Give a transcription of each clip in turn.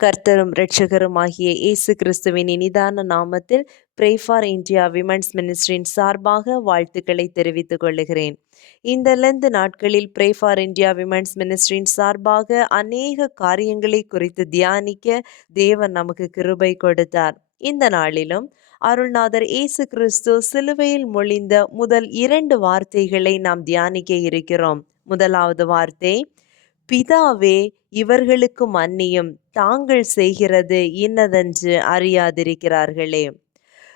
கர்த்தரும் இரட்சகருமாகிய இயேசு கிறிஸ்துவின் இனிதான நாமத்தில் ப்ரே ஃபார் இந்தியா விமென்ஸ் மினிஸ்ட்ரியின் சார்பாக வாழ்த்துக்களை தெரிவித்துக் கொள்ளுகிறேன். இந்த லெந்து நாட்களில் ப்ரே ஃபார் இந்தியா விமென்ஸ் மினிஸ்ட்ரியின் சார்பாக அநேக காரியங்களை குறித்து தியானிக்க தேவன் நமக்கு கிருபை கொடுத்தார். இந்த நாளிலும் அருள்நாதர் இயேசு கிறிஸ்து சிலுவையில் மொழிந்த முதல் 2 வார்த்தைகளை நாம் தியானிக்க இருக்கிறோம். முதலாவது வார்த்தை, பிதாவே இவர்களுக்கு மன்னியும், தாங்கள் செய்கிறது இன்னதென்று அறியாதிருக்கிறார்களே.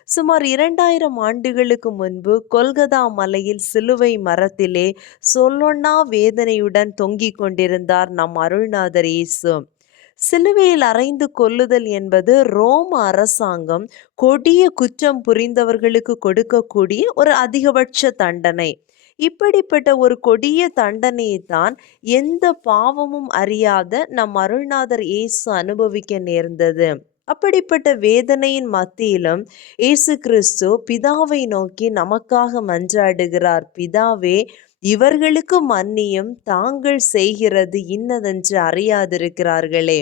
சுமார் 2000 ஆண்டுகளுக்கு முன்பு கொல்கதா மலையில் சிலுவை மரத்திலே சொல்லொண்ணா வேதனையுடன் தொங்கிக் கொண்டிருந்தார் நம் அருள்நாதர் இயேசு. சிலுவையில் அறைந்து கொல்லுதல் என்பது ரோம அரசாங்கம் கொடிய குற்றம் புரிந்தவர்களுக்கு கொடுக்கக்கூடிய ஒரு அதிகபட்ச தண்டனை. இப்படிப்பட்ட ஒரு கொடிய தண்டனையைத்தான் எந்த பாவமும் அறியாத நம் அருள்நாதர் இயேசு அனுபவிக்க நேர்ந்தது. அப்படிப்பட்ட வேதனையின் மத்தியிலும் இயேசு கிறிஸ்து பிதாவை நோக்கி நமக்காக மன்றாடுகிறார். பிதாவே இவர்களுக்கு மன்னியும், தாங்கள் செய்கிறது இன்னதென்று அறியாதிருக்கிறார்களே.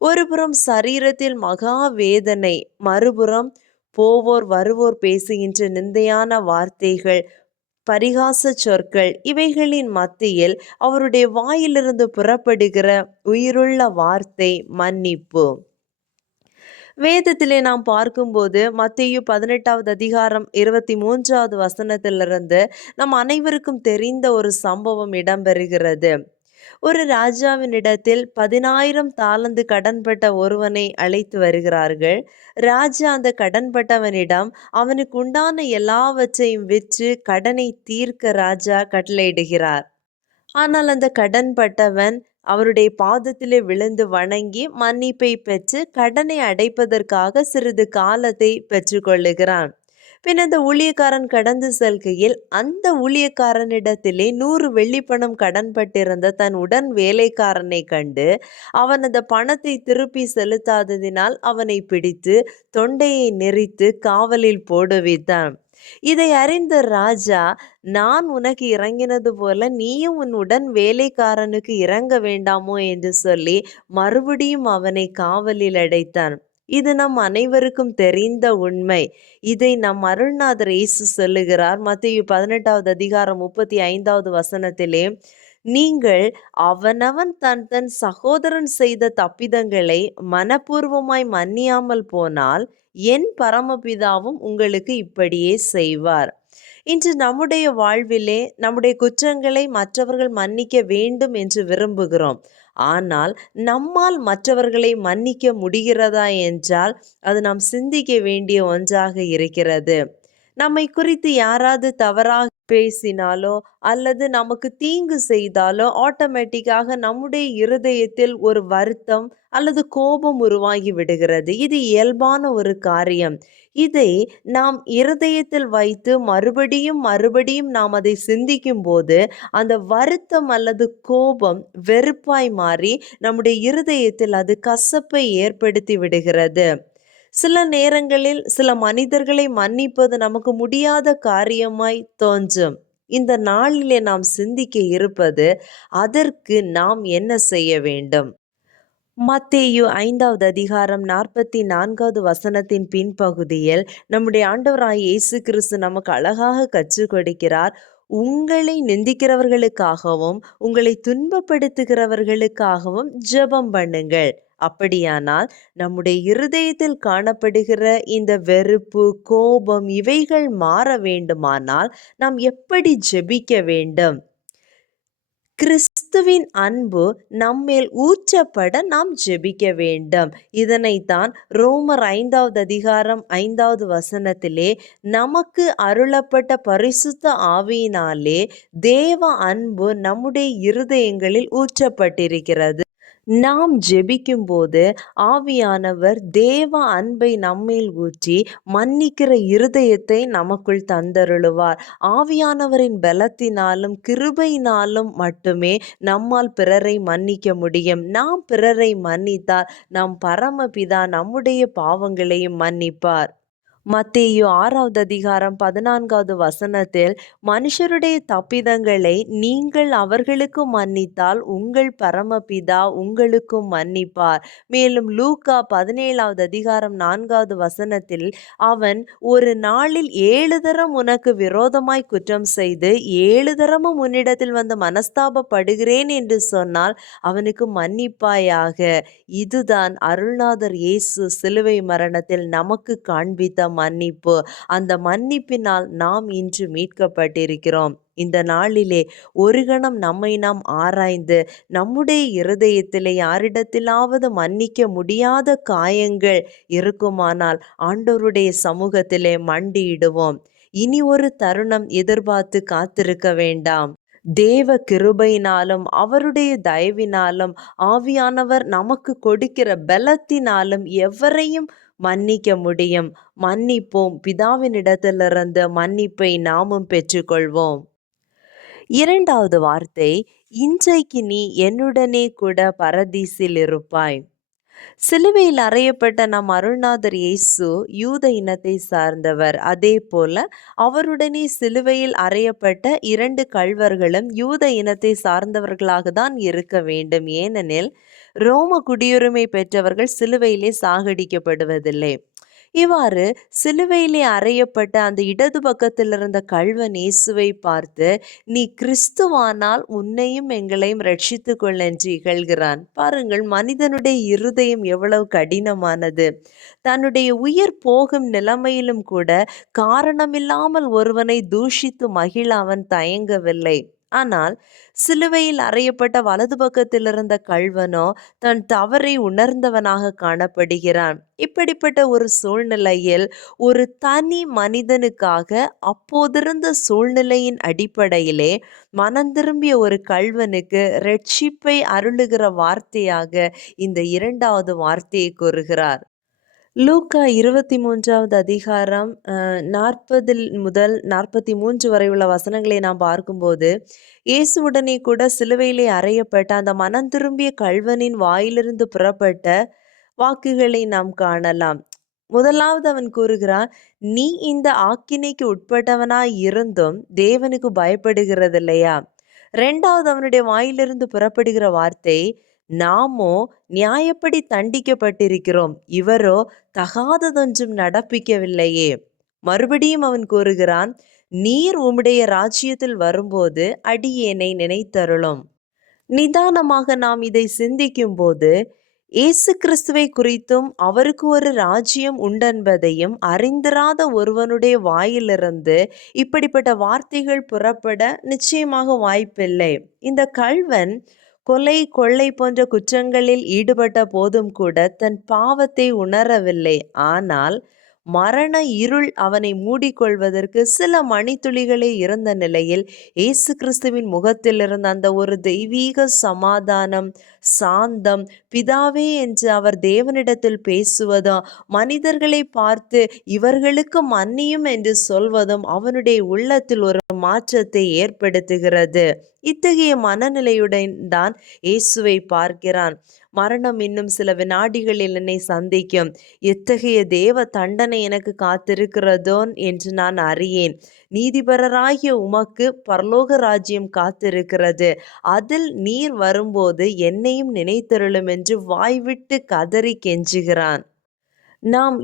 ஒருபுறம் சரீரத்தில் மகா வேதனை, மறுபுறம் போவோர் வருவோர் பேசுகின்ற நிந்தையான வார்த்தைகள், பரிகாச சொற்கள், இவைகளின் மத்தியில் அவருடைய வாயிலிருந்து புறப்படுகிற உயிருள்ள வார்த்தை மன்னிப்பு. வேதத்திலே நாம் பார்க்கும்போது மத்தேயு 18வது அதிகாரம் 23வது வசனத்திலிருந்து நம் அனைவருக்கும் தெரிந்த ஒரு சம்பவம் இடம்பெறுகிறது. ஒரு ராஜாவினிடத்தில் 10,000 தாலந்து கடன்பட்ட ஒருவனை அழைத்து வருகிறார்கள். ராஜா அந்த கடன்பட்டவனிடம் அவனுக்கு உண்டான எல்லாவற்றையும் விற்று கடனை தீர்க்க ராஜா கட்டளையிடுகிறார். ஆனால் அந்த கடன்பட்டவன் அவருடைய பாதத்திலே விழுந்து வணங்கி மன்னிப்பை பெற்று கடனை அடைப்பதற்காக சிறிது காலத்தை பெற்றுக்கொள்ளுகிறான். பின் அந்த ஊழியக்காரன் கடந்து செல்கையில் அந்த ஊழியக்காரனிடத்திலே 100 வெள்ளிப்பணம் கடன்பட்டிருந்த தன் உடன் வேலைக்காரனை கண்டு அவன் அந்த பணத்தை திருப்பி செலுத்தாததினால் அவனை பிடித்து தொண்டையை நெரித்து காவலில் போடுவித்தான். இதை அறிந்த ராஜா, நான் உனக்கு இறங்கினது போல நீயும் உன் உடன் வேலைக்காரனுக்கு இறங்க வேண்டாமோ என்று சொல்லி மறுபடியும் அவனை காவலில் அடைத்தான். இது நம் அனைவருக்கும் தெரிந்த உண்மை. இதை நம் அருள்நாதர் இயேசு சொல்லுகிறார். மத்தேயு 18வது அதிகாரம் 35வது வசனத்திலே, நீங்கள் அவனவன் தன் தன் சகோதரன் செய்த தப்பிதங்களை மனப்பூர்வமாய் மன்னியாமல் போனால் என் பரமபிதாவும் உங்களுக்கு இப்படியே செய்வார். இன்று நம்முடைய வாழ்விலே நம்முடைய குற்றங்களை மற்றவர்கள் மன்னிக்க வேண்டும் என்று விரும்புகிறோம். ஆனால் நம்மால் மற்றவர்களை மன்னிக்க முடிகிறதா என்றால் அது நாம் சிந்திக்க வேண்டிய ஒன்றாக இருக்கிறது. நம்மை குறித்து யாராவது தவறாக பேசினாலோ அல்லது நமக்கு தீங்கு செய்தாலோ ஆட்டோமேட்டிக்காக நம்முடைய இருதயத்தில் ஒரு வருத்தம் அல்லது கோபம் உருவாகி விடுகிறது. இது இயல்பான ஒரு காரியம். இதை நாம் இருதயத்தில் வைத்து மறுபடியும் மறுபடியும் நாம் அதை சிந்திக்கும் போது அந்த வருத்தம் அல்லது கோபம் வெறுப்பாய் மாறி நம்முடைய இருதயத்தில் அது கசப்பை ஏற்படுத்தி விடுகிறது. சில நேரங்களில் சில மனிதர்களை மன்னிப்பது நமக்கு முடியாத காரியமாய் தோன்றும். இந்த நாளிலே நாம் சிந்திக்க இருப்பது, அதற்கு நாம் என்ன செய்ய வேண்டும்? மத்தேயு 5வது அதிகாரம் 44வது வசனத்தின் பின்பகுதியில் நம்முடைய ஆண்டவராய் இயேசு கிறிஸ்து நமக்கு அழகாக கற்றுக் கொடுக்கிறார். உங்களை நிந்திக்கிறவர்களுக்காகவும் உங்களை துன்பப்படுத்துகிறவர்களுக்காகவும் ஜெபம் பண்ணுங்கள். அப்படியானால் நம்முடைய இருதயத்தில் காணப்படுகிற இந்த வெறுப்பு, கோபம் இவைகள் மாற வேண்டுமானால் நாம் எப்படி ஜெபிக்க வேண்டும்? கிறிஸ்துவின் அன்பு நம்மேல் ஊற்றப்பட நாம் ஜெபிக்க வேண்டும். இதனைத்தான் ரோமர் 5வது அதிகாரம் 5வது வசனத்திலே நமக்கு அருளப்பட்ட பரிசுத்த ஆவியினாலே தேவ அன்பு நம்முடைய இருதயங்களில் ஊற்றப்பட்டிருக்கிறது. நாம் ஜெபிக்கும் போது ஆவியானவர் தேவ அன்பை நம்மேல் ஊற்றி மன்னிக்கிற இருதயத்தை நமக்குள் தந்தருளுவார். ஆவியானவரின் பலத்தினாலும் கிருபையினாலும் மட்டுமே நம்மால் பிறரை மன்னிக்க முடியும். நாம் பிறரை மன்னித்தால் நம் பரமபிதா நம்முடைய பாவங்களையும் மன்னிப்பார். மத்தேயு 6வது அதிகாரம் 14வது வசனத்தில், மனுஷருடைய தப்பிதங்களை நீங்கள் அவர்களுக்கு மன்னித்தால் உங்கள் பரமபிதா உங்களுக்கும் மன்னிப்பார். மேலும் லூக்கா 17வது அதிகாரம் 4வது வசனத்தில், அவன் ஒரு நாளில் 7 தரம் உனக்கு விரோதமாய் குற்றம் செய்து 7 தரமும் உன்னிடத்தில் வந்து மனஸ்தாபப்படுகிறேன் என்று சொன்னால் அவனுக்கு மன்னிப்பாயாக. இதுதான் அருள்நாதர் இயேசு சிலுவை மரணத்தில் நமக்கு காண்பித்த மன்னிப்பு. அந்த மன்னிப்பினால் நாம் இன்று மீட்கப்பட்டிருக்கிறோம். இந்த நாளிலே ஒரு கணம் நம்மை நாம் ஆராய்ந்து, நம்முடைய இருதயத்திலே யாரிடத்திலாவது மன்னிக்க முடியாத காயங்கள் இருக்குமானால் ஆண்டவருடைய சமூகத்திலே மண்டியிடுவோம். இனி ஒரு தருணம் எதிர்பார்த்து காத்திருக்க வேண்டாம். தேவ கிருபையினாலும் அவருடைய தயவினாலும் ஆவியானவர் நமக்கு கொடுக்கிற பலத்தினாலும் எவரையும் மன்னிக்க முடியும். மன்னிப்போம். பிதாவினிடத்திலிருந்து மன்னிப்பை நாமும் பெற்றுக்கொள்வோம். 2வது வார்த்தை, இன்றைக்கு நீ என்னுடனே கூட பரதீசில் இருப்பாய். சிலுவையில் அறையப்பட்ட நம் அருள்நாதர் இயேசு யூத இனத்தை சார்ந்தவர். அதே போல அவருடனே சிலுவையில் அறையப்பட்ட 2 கள்வர்களும் யூத இனத்தை சார்ந்தவர்களாக தான் இருக்க வேண்டும். ஏனெனில் ரோம குடியுரிமை பெற்றவர்கள் சிலுவையிலே சாகடிக்கப்படுவதில்லை. இவ்வாறு சிலுவையிலே அறையப்பட்ட அந்த இடது பக்கத்தில் இருந்த கள்வன் இயேசுவை பார்த்து, நீ கிறிஸ்துவானால் உன்னையும் எங்களையும் ரட்சித்துக் கொள் என்று இகழ்கிறான். பாருங்கள், மனிதனுடைய இருதயம் எவ்வளவு கடினமானது. தன்னுடைய உயிர் போகும் நிலைமையிலும் கூட காரணமில்லாமல் ஒருவனை தூஷித்து மகிழ அவன் தயங்கவில்லை. ஆனால் சிலுவையில் அறையப்பட்ட வலது பக்கத்தில் இருந்த கள்வனோ தன் தவறை உணர்ந்தவனாக காணப்படுகிறான். இப்படிப்பட்ட ஒரு சூழ்நிலையில் ஒரு தனி மனிதனுக்காக அப்போதிருந்த சூழ்நிலையின் அடிப்படையிலே மனந்திரும்பிய ஒரு கள்வனுக்கு இரட்சிப்பை அருளுகிற வார்த்தையாக இந்த 2வது வார்த்தையை கூறுகிறார். லூக்கா 23வது அதிகாரம் 40 முதல் 43 வரை உள்ள வசனங்களை நாம் பார்க்கும்போது, இயேசுவுடனே கூட சிலுவையிலே அறையப்பட்ட அந்த மனம் திரும்பிய கள்வனின் வாயிலிருந்து புறப்பட்ட வாக்குகளை நாம் காணலாம். முதலாவது அவன் கூறுகிறான், நீ இந்த ஆக்கினைக்கு உட்பட்டவனாய் இருந்தும் தேவனுக்கு பயப்படுகிறதில்லையா? 2வது அவனுடைய வாயிலிருந்து புறப்படுகிற வார்த்தை, நாமோ நியாயப்படி தண்டிக்கப்பட்டிருக்கிறோம், இவரோ தகாததொன்றும் நடப்பிக்கவில்லையே. மறுபடியும் அவன் கூறுகிறான், நீர் உம்முடைய ராஜ்யத்தில் வரும்போது அடியேனை நினைத்தருளும். நிதானமாக நாம் இதை சிந்திக்கும் போது இயேசு கிறிஸ்துவை குறித்தும் அவருக்கு ஒரு ராஜ்யம் உண்டென்பதையும் அறிந்திராத ஒருவனுடைய வாயிலிருந்து இப்படிப்பட்ட வார்த்தைகள் புறப்பட நிச்சயமாக வாய்ப்பில்லை. இந்த கள்வன் கொலை கொள்ளை போன்ற குற்றங்களில் ஈடுபட்ட போதும் கூட தன் பாவத்தை உணரவில்லை. ஆனால் மரண இருள் அவனை மூடிக்கொள்வதற்கு சில மணித்துளிகளே இருந்த நிலையில் இயேசு கிறிஸ்துவின் முகத்தில் இருந்த அந்த ஒரு தெய்வீக சமாதானம், சாந்தம், பிதாவே என்று அவர் தேவனிடத்தில் பேசுவதும், மனிதர்களை பார்த்து இவர்களுக்கு மன்னியும் என்று சொல்வதும் அவனுடைய உள்ளத்தில் ஒரு மாற்றத்தை ஏற்படுத்துகிறது. இத்தகைய மனநிலையுடன் தான் இயேசுவை பார்க்கிறான். மரணம் இன்னும் சில வினாடிகளில் என்னை சந்திக்கும். எத்தகைய தேவ தண்டனை எனக்கு காத்திருக்கிறதோ என்று நான் அறியேன். நீதிபரராகிய உமக்கு பரலோக ராஜ்யம் காத்திருக்கிறது. அதில் நீர் வரும்போது என்னையும் நினைத்தருளும் என்று வாய்விட்டு கதறி கெஞ்சுகிறான். நாம்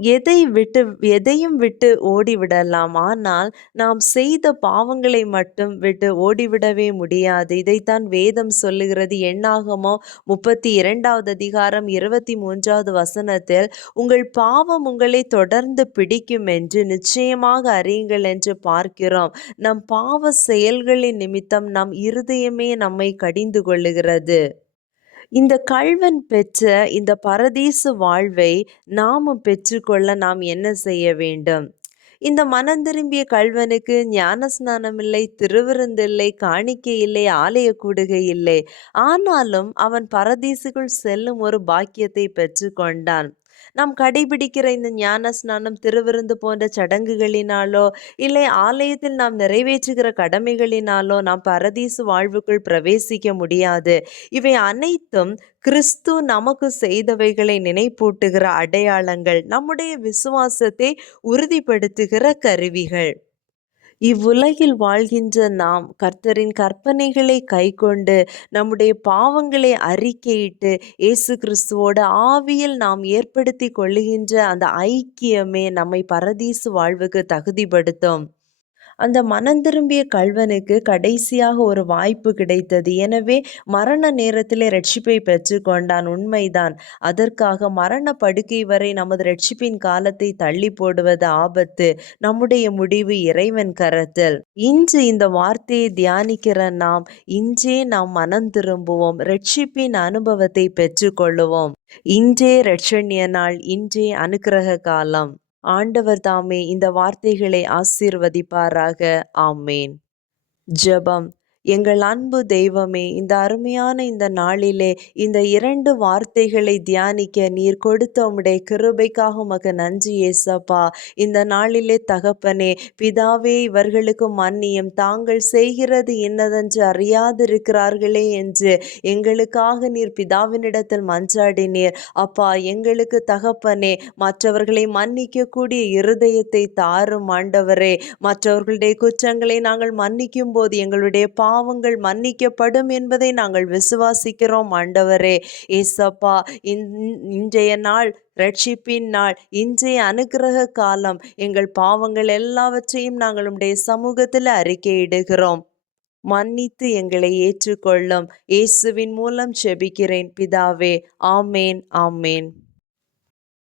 எதையும் விட்டு ஓடிவிடலாம். ஆனால் நாம் செய்த பாவங்களை மட்டும் விட்டு ஓடிவிடவே முடியாது. இதைத்தான் வேதம் சொல்லுகிறது. எண்ணாகமம் 32வது அதிகாரம் 23வது வசனத்தில், உங்கள் பாவம் உங்களை தொடர்ந்து பிடிக்கும் என்று நிச்சயமாக அறியுங்கள் என்று பார்க்கிறோம். நம் பாவ செயல்களின் நிமித்தம் நம் இருதயமே நம்மை கடிந்து கொள்ளுகிறது. இந்த கள்வன் பெற்ற இந்த பரதீசு வாழ்வை நாமும் பெற்றுக்கொள்ள நாம் என்ன செய்ய வேண்டும்? இந்த மனந்திரும்பிய கள்வனுக்கு ஞானஸ்நானம் இல்லை, திருவிருந்தில்லை, காணிக்கை இல்லை, ஆலய கூடுகை இல்லை. ஆனாலும் அவன் பரதீசுக்குள் செல்லும் ஒரு பாக்கியத்தை பெற்று கொண்டான். நாம் கடைபிடிக்கிற இந்த ஞான ஸ்நானம், திருவிருந்து போன்ற சடங்குகளினாலோ, இல்லை ஆலயத்தில் நாம் நிறைவேற்றுகிற கடமைகளினாலோ நாம் பரதீசு வாழ்வுக்குள் பிரவேசிக்க முடியாது. இவை அனைத்தும் கிறிஸ்து நமக்கு செய்தவைகளை நினைப்பூட்டுகிற அடையாளங்கள், நம்முடைய விசுவாசத்தை உறுதிப்படுத்துகிற கருவிகள். இவ்வுலகில் வாழ்கின்ற நாம் கர்த்தரின் கற்பனைகளை கைக்கொண்டு நம்முடைய பாவங்களை அறிக்கையிட்டு இயேசு கிறிஸ்துவோட ஆவியில் நாம் ஏற்படுத்தி கொள்ளுகின்ற அந்த ஐக்கியமே நம்மை பரதீசு வாழ்வுக்கு தகுதிப்படுத்தும். அந்த மனந்திரும்பிய கள்வனுக்கு கடைசியாக ஒரு வாய்ப்பு கிடைத்தது. எனவே மரண நேரத்திலே இரட்சிப்பை பெற்றுக்கொண்டான், உண்மைதான். அதற்காக மரண படுக்கை வரை நமது இரட்சிப்பின் காலத்தை தள்ளி போடுவது ஆபத்து. நம்முடைய முடிவு இறைவன் கரத்தில். இன்று இந்த வார்த்தையை தியானிக்கிற நாம், இன்றே நாம் மனம் திரும்புவோம், இரட்சிப்பின் அனுபவத்தை பெற்றுக்கொள்ளுவோம். இன்றே இரட்சணிய நாள், இன்றே அனுக்கிரக காலம். ஆண்டவர் தாமே இந்த வார்த்தைகளை ஆசீர்வதிப்பாராக. ஆமேன். ஜெபம். எங்கள் அன்பு தெய்வமே, இந்த அருமையான இந்த நாளிலே இந்த 2 வார்த்தைகளை தியானிக்க நீர் கொடுத்த உம்முடைய கிருபைக்காக உமக்கு நன்றி ஏசப்பா. இந்த நாளிலே தகப்பனே, பிதாவே இவர்களுக்கு மன்னியும், தாங்கள் செய்கிறது இன்னதென்று அறியாதிருக்கிறார்களே என்று எங்களுக்காக நீர் பிதாவினிடத்தில் மன்றாடினீர். அப்பா, எங்களுக்கு தகப்பனே மற்றவர்களை மன்னிக்கக்கூடிய இருதயத்தை தாரும் ஆண்டவரே. மற்றவர்களுடைய குற்றங்களை நாங்கள் மன்னிக்கும் போது எங்களுடைய பாவங்கள் மன்னிக்கப்படும் என்பதை நாங்கள் விசுவாசிக்கிறோம் ஆண்டவரே. ஏசப்பா, இன்றைய நாள் இரட்சிப்பின் நாள், இன்றைய அனுக்கிரக காலம். எங்கள் பாவங்கள் எல்லாவற்றையும் நாங்கள் உம்முடைய சமூகத்தில் அறிக்கையிடுகிறோம். மன்னித்து எங்களை ஏற்றுக்கொள்ளும். இயேசுவின் மூலம் ஜெபிக்கிறேன் பிதாவே. ஆமேன், ஆமேன்.